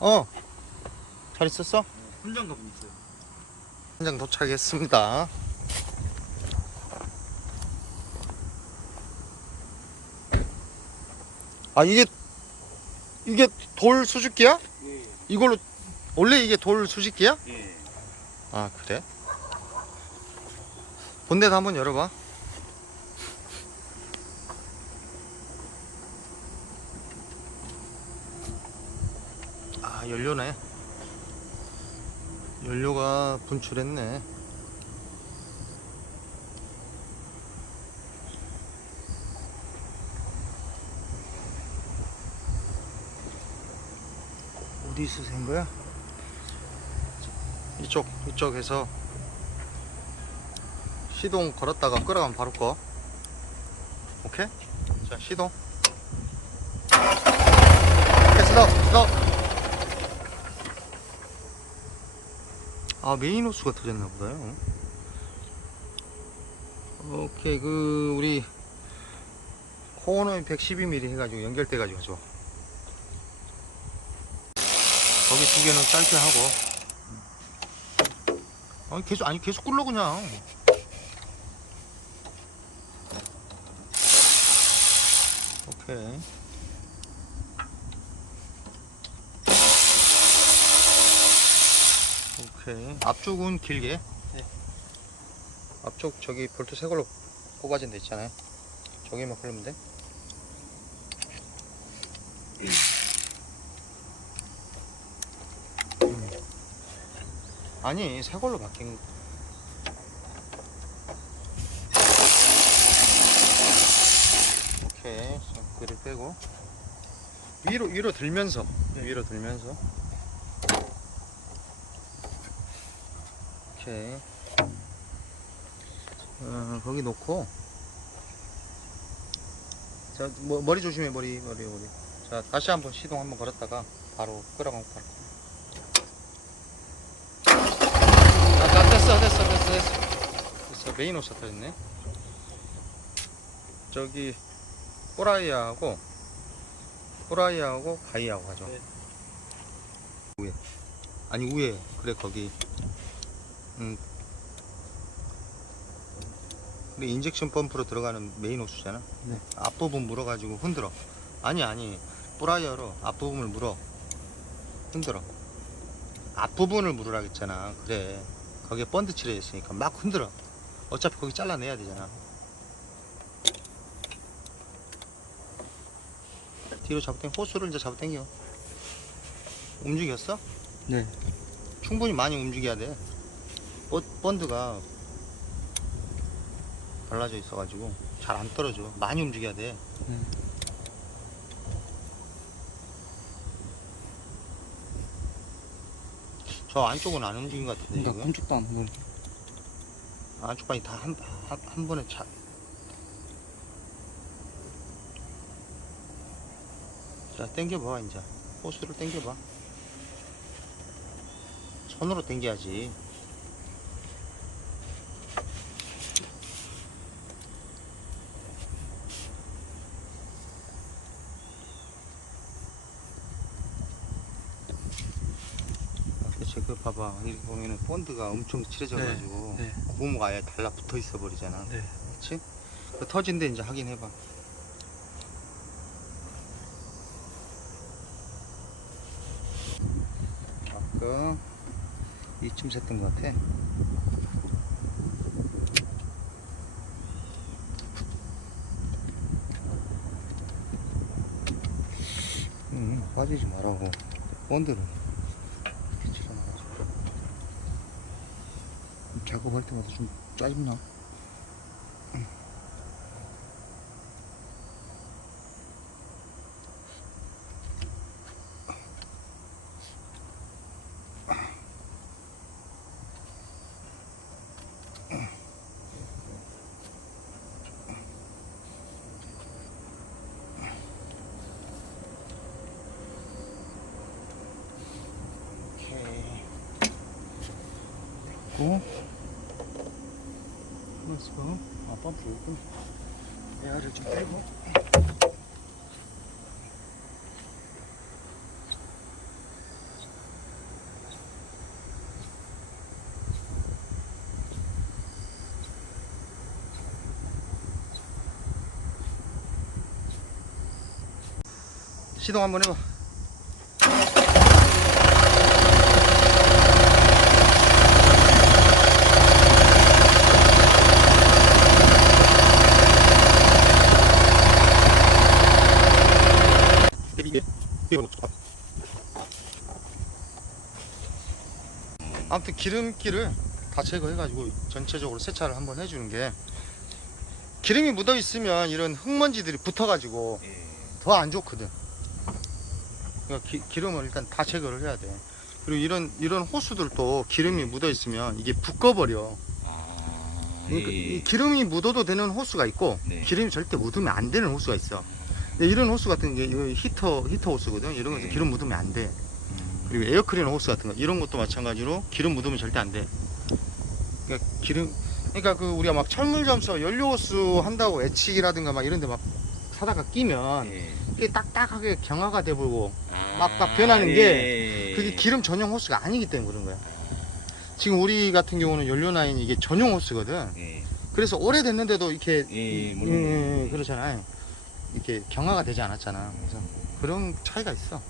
어. 잘 있었어? 훈장 가고 있어요. 현장 도착했습니다. 아 이게 이게 돌 수집기야? 예. 이걸로 원래 이게 돌 수집기야? 예. 아 그래? 본넷 한번 열어봐. 아 연료네. 연료가 분출했네. 어디서 샌 거야? 이쪽 이쪽에서 시동 걸었다가 끌어가면 바로 꺼. 오케이? 자 시동. 오케이 스톱 스톱. 아 메인 호스가 터졌나 보다요. 오케이 그 우리 코어는 112mm 해가지고 연결돼 가지고 하죠. 거기 두 개는 짧게 하고. 아니 계속 아니 계속 꿀러 그냥. 오케이. 오케이. 앞쪽은 길게. 네. 앞쪽 저기 볼트 새 걸로 꼽아진 데 있잖아요. 저기만 걸면 돼. 음. 아니 새 걸로 바뀐 오케이 자, 그를 빼고 위로 위로 들면서 위로 들면서 오케이 어, 거기 놓고 자 뭐, 머리 조심해 머리 머리 머리 자 다시 한번 시동 한번 걸었다가 바로 끌어가고 바로 아, 다 됐어, 됐어, 됐어, 됐어. 됐어, 메인 옷이 터졌네. 저기, 꼬라이하고, 꼬라이하고 가이하고 가죠. 네. 위에. 아니, 위에. 그래, 거기. 음. 우리 인젝션 펌프로 들어가는 메인 호수잖아. 네. 앞부분 물어가지고 흔들어. 아니, 아니. 뿌라이어로 앞부분을 물어. 흔들어. 앞부분을 물으라 했잖아. 그래. 거기에 번드 칠해 있으니까 막 흔들어. 어차피 거기 잘라내야 되잖아. 뒤로 잡아당 호수를 이제 잡아당겨. 움직였어? 네. 충분히 많이 움직여야 돼. 번- 번드가 발라져 있어가지고 잘 안 떨어져. 많이 움직여야 돼. 네. 저 안쪽은 안 움직인 것 같은데 그러니까. 한쪽도 안 보여. 안쪽 방이 다 한 한, 한 번에 차. 자, 당겨봐, 이제. 호스를 당겨봐. 손으로 당겨야지. 아, 그치, 그 봐봐. 이렇게 보면은 본드가 엄청 칠해져가지고. 네. 고무가 아예 달라붙어 있어 버리잖아. 네. 그렇지? 그 터진 데 이제 확인해봐. 아까 이쯤 샜던 것 같아. 응, 빠지지 말라고. 본드를 이렇게 칠해놔가지고. 작업할 때마다 좀 짜증나. 됐고. 지금 아빠 불고. 애아를 좀 빼고. 시동 한번 해봐. 아무튼 기름기를 다 제거해가지고 전체적으로 세차를 한번 해주는 게 기름이 묻어 있으면 이런 흙먼지들이 붙어가지고 예. 더안 좋거든. 그러니까 기, 기름을 일단 다 제거를 해야 돼. 그리고 이런 이런 호수들도 기름이 묻어 있으면 이게 붙어버려. 아, 그러니까 예. 이 기름이 묻어도 되는 호수가 있고 네. 기름이 절대 묻으면 안 되는 호수가 있어. 근데 이런 호수 같은 게 이거 히터 히터 호수거든. 이런 것도 네. 기름 묻으면 안 돼. 음, 그리고 에어클리너 호스 같은 거 이런 것도 마찬가지로 기름 묻으면 절대 안 돼. 그러니까 기름 그러니까 그 우리가 막 철물점서 연료 호스 한다고 애치기라든가 막 이런 데 막 사다가 끼면 예. 이게 딱딱하게 경화가 돼 보고 아, 막- 막 변하는 게 그게 기름 전용 호스가 아니기 때문에 그런 거야. 지금 우리 같은 경우는 연료 라인이 이게 전용 호스거든. 예. 그래서 오래됐는데도 이렇게 예, 음, 물론. 음, 음, 그렇잖아요. 이렇게 경화가 되지 않았잖아. 그래서 그런 차이가 있어.